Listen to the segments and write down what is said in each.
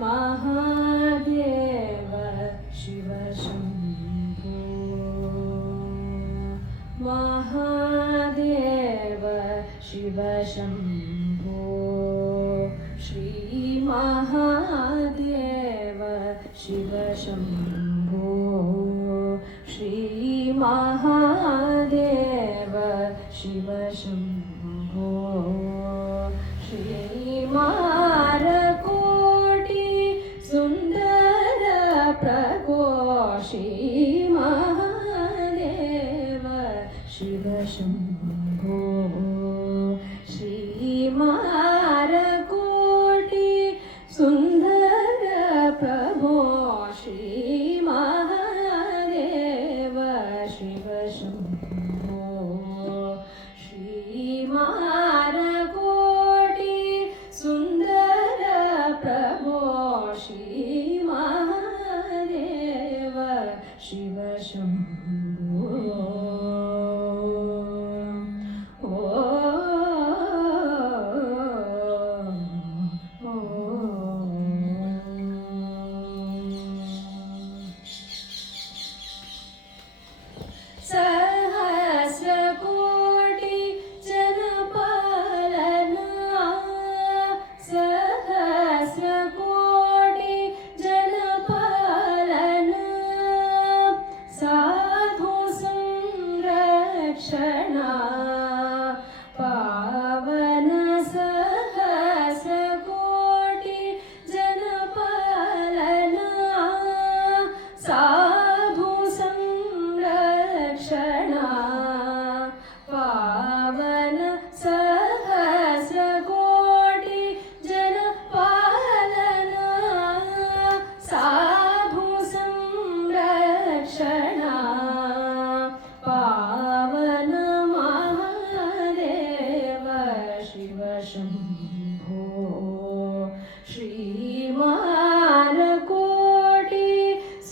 महादेव शिव शम्भो महादेव शिव शम्भो श्रीमहादेव शिव शम्भो श्रीमहादेव शिव शम्भो श्रीमहादेव शिव शम्भो श्रीमारकोटि संरक्षणा पावन सहस्रकोटि जनपालना साधु ശിവശംഭോ. ശ്രീമാനകോടി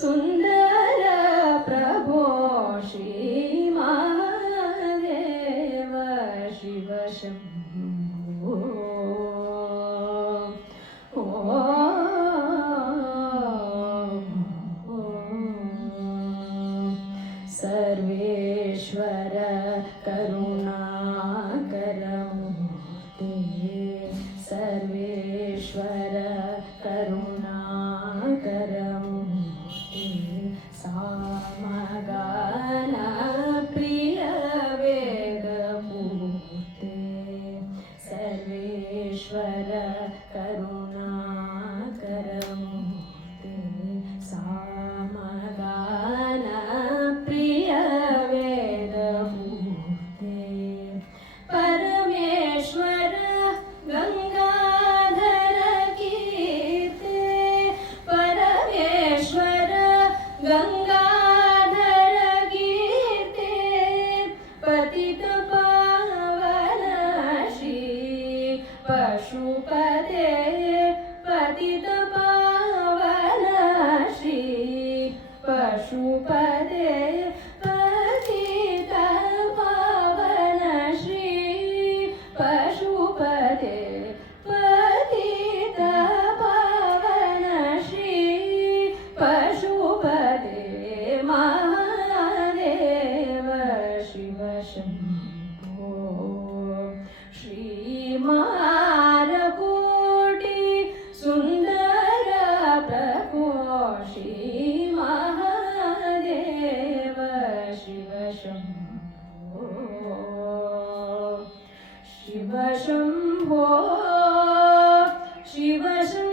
സുന്ദര പ്രഭോ. ശ്രീമാദേവ ശിവശംഭോ. സർവേശ്വര കരുണ करुं पदे पतित पावन श्री पशुपदे पति तावन श्री पशुपदे पति तावन श्री पशुपदे शिव शम्भो श्रीमा श्रीमहादेव शिवशम्भो शिवशम्भो शिवशम्